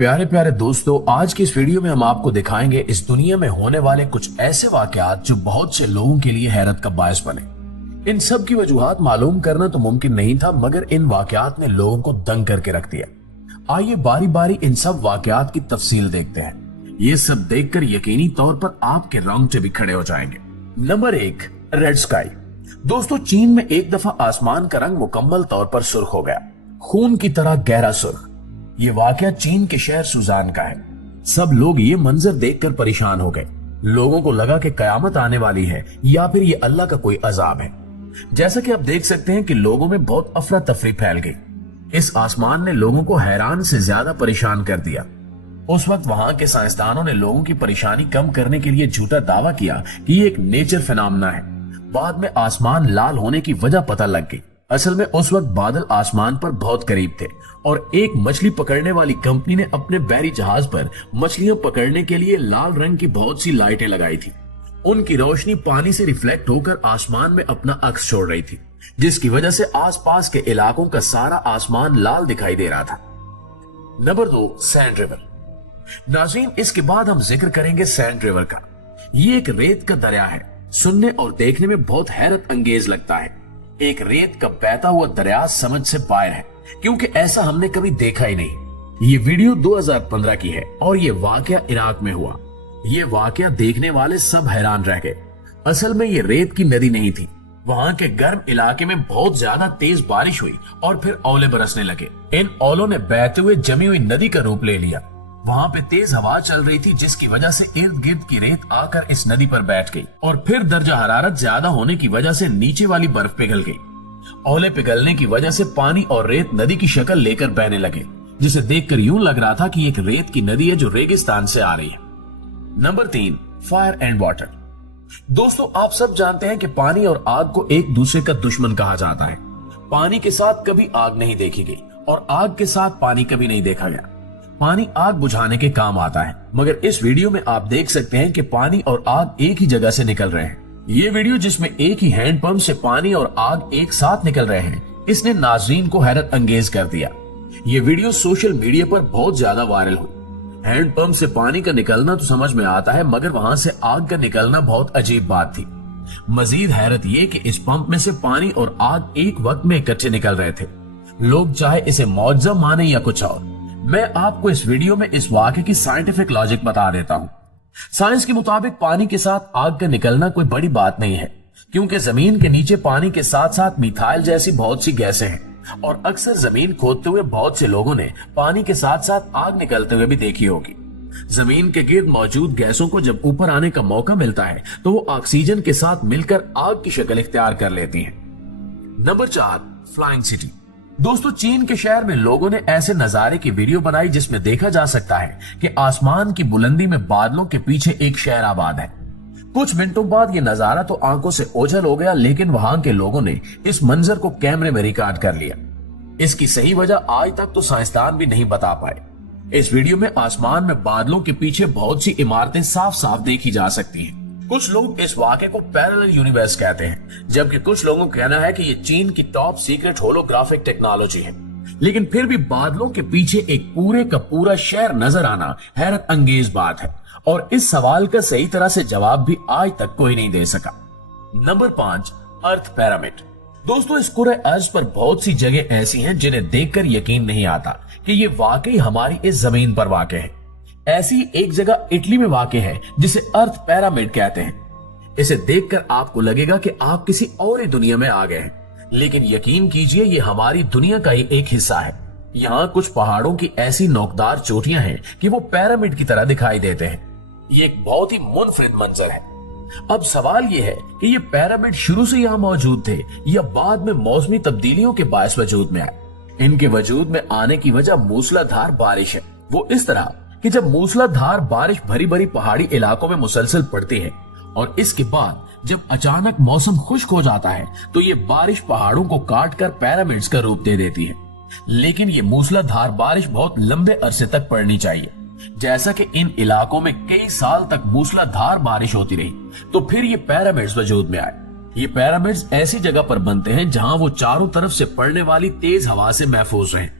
प्यारे प्यारे दोस्तों, आज की इस वीडियो में हम आपको दिखाएंगे इस दुनिया में होने वाले कुछ ऐसे वाकयात जो बहुत से लोगों के लिए हैरत का बायस बने। इन सब की वजूहात मालूम करना तो मुमकिन नहीं था, मगर इन वाकयात ने लोगों को दंग करके रख दिया। आइए बारी बारी इन सब वाकयात की तफसील देखते हैं। ये सब देखकर यकीनी तौर पर आपके रोंगटे भी खड़े हो जाएंगे। Number 1, red sky. दोस्तों, चीन में एक दफा आसमान का रंग मुकम्मल तौर पर सुर्ख हो गया, खून की तरह गहरा सुर्ख। ये वाकया चीन के शहर सुजान का है। सब लोग ये मंजर देखकर परेशान हो गए। लोगों को लगा कि कयामत आने वाली है या फिर ये अल्लाह का कोई अजाब है। जैसा कि आप देख सकते हैं कि लोगों में बहुत अफरा तफरी फैल गई। इस आसमान ने लोगों को हैरान से ज्यादा परेशान कर दिया। उस वक्त वहां के साइंसदानों ने लोगों की परेशानी कम करने के लिए झूठा दावा किया कि ये एक नेचर फिनोमेना है। बाद में आसमान लाल होने की वजह पता लग गई। असल में उस वक्त बादल आसमान पर बहुत करीब थे और एक मछली पकड़ने वाली कंपनी ने अपने बहरी जहाज पर मछलियां पकड़ने के लिए लाल रंग की बहुत सी लाइटें लगाई थी। उनकी रोशनी पानी से रिफ्लेक्ट होकर आसमान में अपना अक्स छोड़ रही थी, जिसकी वजह से आसपास के इलाकों का सारा आसमान लाल दिखाई दे रहा था। Number 2, sand river. नाज़रीन, इसके बाद हम जिक्र करेंगे सैंड रिवर का। ये एक रेत का दरिया है। सुनने और देखने में बहुत हैरत अंगेज लगता है। एक रेत का बहता हुआ दरिया समझ से बाहर है, क्योंकि ऐसा हमने कभी देखा ही नहीं। ये वीडियो 2015 की है और ये वाकया इराक में हुआ। ये वाकया देखने वाले सब हैरान रह गए। असल में ये रेत की नदी नहीं थी। वहां के गर्म इलाके में बहुत ज्यादा तेज बारिश हुई और फिर ओले बरसने लगे। इन ओलों ने बहते हुए जमी हुई नदी का रूप ले लिया। वहां पे तेज हवा चल रही थी, जिसकी वजह से इर्द गिर्द की रेत आकर इस नदी पर बैठ गई और फिर दर्जा हरारत ज्यादा होने की वजह से नीचे वाली बर्फ पिघल गई। ओले पिघलने की वजह से पानी और रेत नदी की शक्ल लेकर बहने लगे, जिसे देखकर यूं लग रहा था कि एक रेत की नदी है जो रेगिस्तान से आ रही है। Number 3, fire and water. दोस्तों, आप सब जानते हैं कि पानी और आग को एक दूसरे का दुश्मन कहा जाता है। पानी के साथ कभी आग नहीं देखी गई और आग के साथ पानी कभी नहीं देखा गया। पानी आग बुझाने के काम आता है, मगर इस वीडियो में आप देख सकते हैं कि पानी और आग एक ही जगह से निकल रहे हैं। ये वीडियो जिसमें एक ही हैंडपंप से पानी और आग एक साथ निकल रहे हैं, इसने नाज़रीन को हैरत अंगेज कर दिया। ये वीडियो सोशल मीडिया पर बहुत ज्यादा वायरल हुई। हैंडपंप से पानी का निकलना तो समझ में आता है, मगर वहां से आग का निकलना बहुत अजीब बात थी। मजीद हैरत ये कि इस पंप में से पानी और आग एक वक्त में इकट्ठे निकल रहे थे। लोग चाहे इसे मौजज़ा माने या कुछ और। मैं आपको इस वीडियो में इस वाक़े की साइंटिफिक लॉजिक बता देता हूँ। साइंस के मुताबिक पानी के साथ आग का निकलना कोई बड़ी बात नहीं है, क्योंकि जमीन के नीचे पानी के साथ साथ मिथाइल जैसी बहुत सी गैसें हैं और अक्सर जमीन खोदते हुए बहुत से लोगों ने पानी के साथ साथ आग निकलते हुए भी देखी होगी। जमीन के गिर्द मौजूद गैसों को जब ऊपर आने का मौका मिलता है तो वो ऑक्सीजन के साथ मिलकर आग की शक्ल इख्तियार कर लेती हैं। Number 4, flying city. दोस्तों, चीन के शहर में लोगों ने ऐसे नजारे की वीडियो बनाई जिसमें देखा जा सकता है कि आसमान की बुलंदी में बादलों के पीछे एक शहर आबाद है। कुछ मिनटों बाद ये नजारा तो आंखों से ओझल हो गया, लेकिन वहां के लोगों ने इस मंजर को कैमरे में रिकॉर्ड कर लिया। इसकी सही वजह आज तक तो साइंसदान भी नहीं बता पाए। इस वीडियो में आसमान में बादलों के पीछे बहुत सी इमारतें साफ साफ देखी जा सकती हैं। कुछ लोग इस वाक़े को पैरेलल यूनिवर्स कहते हैं, जबकि कुछ लोगों का कहना है कि ये चीन की टॉप सीक्रेट होलोग्राफिक टेक्नोलॉजी है। लेकिन फिर भी बादलों के पीछे एक पूरे का पूरा शहर नजर आना हैरत अंगेज बात है और इस सवाल का सही तरह से जवाब भी आज तक कोई नहीं दे सका। नंबर 5, अर्थ पिरामिड। दोस्तों, इस कुरे अर्ज पर बहुत सी जगह ऐसी हैं जिन्हें देखकर यकीन नहीं आता कि ये वाकई हमारी इस जमीन पर वाक़ है। ऐसी एक जगह इटली में वाक़ है जिसे अर्थ पिरामिड कहते हैं। इसे देखकर आपको लगेगा कि आप किसी और ही दुनिया में आ गए हैं, लेकिन यकीन कीजिए ये हमारी दुनिया का ही एक हिस्सा है। यहाँ कुछ पहाड़ों की ऐसी नोकदार चोटियां हैं कि वो पिरामिड की तरह दिखाई देते हैं। ये एक बहुत ही मुनफरिद मंजर है। अब सवाल ये है कि ये पिरामिड शुरू से यहाँ मौजूद थे या बाद में मौसमी तब्दीलियों के बायस वजूद में आए। इनके वजूद में आने की वजह मूसलाधार बारिश है। वो इस तरह कि जब मूसलाधार बारिश भरी भरी पहाड़ी इलाकों में मुसलसल पड़ती है और इसके बाद जब अचानक मौसम खुश्क हो जाता है तो ये बारिश पहाड़ों को काट कर पिरामिड्स का रूप दे देती है। लेकिन ये मूसलाधार बारिश बहुत लंबे अरसे तक पड़नी चाहिए। जैसा कि इन इलाकों में कई साल तक मूसलाधार बारिश होती रही तो फिर ये पिरामिड्स वजूद में आए। ये पिरामिड्स ऐसी जगह पर बनते हैं जहां वो चारों तरफ से पड़ने वाली तेज हवा से महफूज रहें।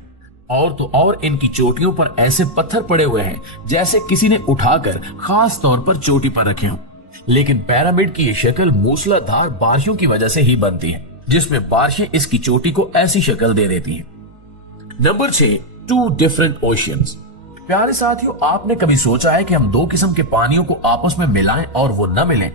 और तो और इनकी चोटियों पर ऐसे पत्थर पड़े हुए हैं जैसे किसी ने उठाकर खास तौर पर चोटी पर रखे हों। लेकिन पिरामिड की ये शक्ल मूसलाधार बारिशों की वजह से ही बनती है, जिसमें बारिशें इसकी चोटी को ऐसी शक्ल दे देती हैं। Number 6, 2 different oceans. प्यारे साथियों, आपने कभी सोचा है कि हम 2 किस्म के पानियों को आपस में मिलाएं और वो न मिलें?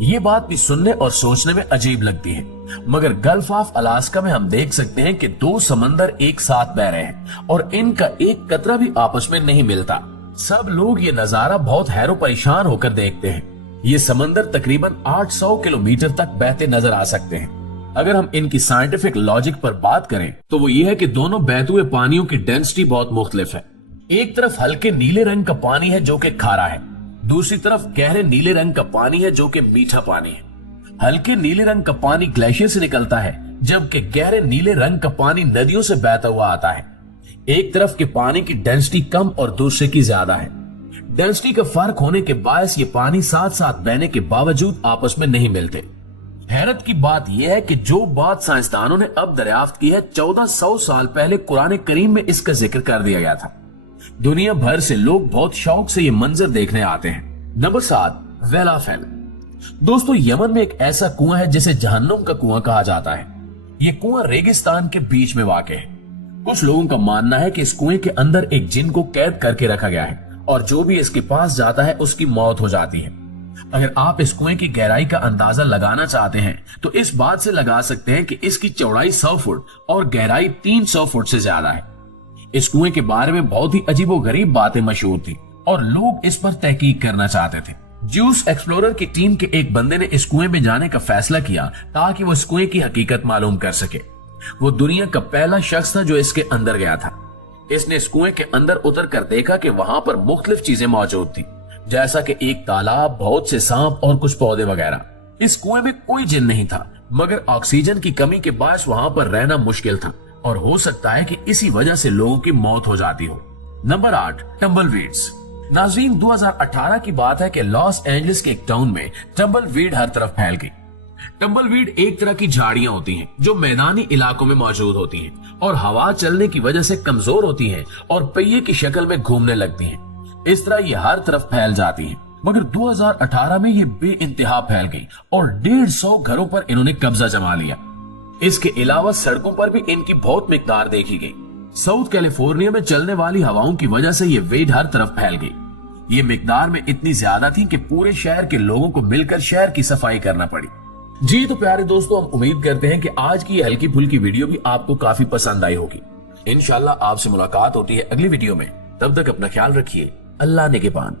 ये बात भी सुनने और सोचने में अजीब लगती है, मगर गल्फ ऑफ अलास्का में हम देख सकते हैं कि 2 समंदर एक साथ बह रहे हैं और इनका एक कतरा भी आपस में नहीं मिलता। सब लोग ये नजारा बहुत हैरो परेशान होकर देखते हैं। ये समंदर तकरीबन 800 किलोमीटर तक बहते नजर आ सकते हैं। अगर हम इनकी साइंटिफिक लॉजिक पर बात करें तो वो ये है कि दोनों बहते हुए पानियों की डेंसिटी बहुत मुख्तलिफ है। एक तरफ हल्के नीले रंग का पानी है जो कि खारा है, दूसरी तरफ गहरे नीले रंग का पानी है जो कि मीठा पानी है। हल्के नीले रंग का पानी ग्लेशियर से निकलता है, जबकि गहरे नीले रंग का पानी नदियों से बहता हुआ आता है। एक तरफ के पानी की डेंसिटी कम और दूसरे की ज्यादा है। डेंसिटी का फर्क होने के बायस ये पानी साथ साथ बहने के बावजूद आपस में नहीं मिलते। हैरत की बात यह है कि जो बात साइंसदानों ने अब दरियाफ्त की है, 1400 साल पहले कुरान करीम में इसका जिक्र कर दिया गया था। दुनिया भर से लोग बहुत शौक से ये मंजर देखने आते हैं। Number 7, well of hell. दोस्तों, यमन में एक ऐसा कुआं है जिसे जहन्नुम का कुआं कहा जाता है। ये कुआं रेगिस्तान के बीच में वाक़ है। कुछ लोगों का मानना है कि इस कुएं के अंदर एक जिन को कैद करके रखा गया है और जो भी इसके पास जाता है उसकी मौत हो जाती है। अगर आप इस कुएं की गहराई का अंदाजा लगाना चाहते हैं तो इस बात से लगा सकते हैं कि इसकी चौड़ाई 100 फुट और गहराई 300 फुट से ज्यादा है। इस कुएं के बारे में बहुत ही अजीबोगरीब बातें मशहूर थी और लोग इस पर तहकीक करना चाहते थे। ज्यूस एक्सप्लोरर की टीम के एक बंदे ने इस कुएं में जाने का फैसला किया ताकि वो इस कुएं की हकीकत मालूम कर सके। वो दुनिया का पहला शख्स था जो इसके अंदर गया था। इसने इस कुएं के अंदर उतर कर देखा कि वहां पर मुख्तलिफ चीजें मौजूद थी, जैसा कि एक तालाब, बहुत से सांप और कुछ पौधे वगैरह। इस कुएं में कोई जिन नहीं था, मगर ऑक्सीजन की कमी के बायस वहां पर रहना मुश्किल था और हो सकता है कि इसी वजह से लोगों की मौत हो जाती हो। नंबर 8, टम्बलवीड्स। नाज़रीन, 2018 की बात है कि लॉस एंजलिस के एक टाउन में टम्बलवीड हर तरफ फैल गई। टम्बलवीड एक तरह की झाड़ियां होती हैं जो मैदानी इलाकों में मौजूद होती हैं और हवा चलने की वजह से कमजोर होती हैं और पहिए की शक्ल में घूमने लगती हैं। इस तरह ये हर तरफ फैल जाती हैं, मगर 2018 में ये बेइंतहा फैल गई और 150 घरों पर इन्होंने कब्जा जमा लिया। इसके अलावा सड़कों पर भी इनकी बहुत मिकदार देखी गई। साउथ कैलिफोर्निया में चलने वाली हवाओं की वजह से ये वेड हर तरफ फैल गई। ये मिकदार में इतनी ज्यादा थी कि पूरे शहर के लोगों को मिलकर शहर की सफाई करना पड़ी। जी तो प्यारे दोस्तों, हम उम्मीद करते हैं कि आज की हल्की फुल्की वीडियो भी आपको काफी पसंद आई होगी। इंशाल्लाह आपसे मुलाकात होती है अगली वीडियो में। तब तक अपना ख्याल रखिए। अल्लाह निगहबान।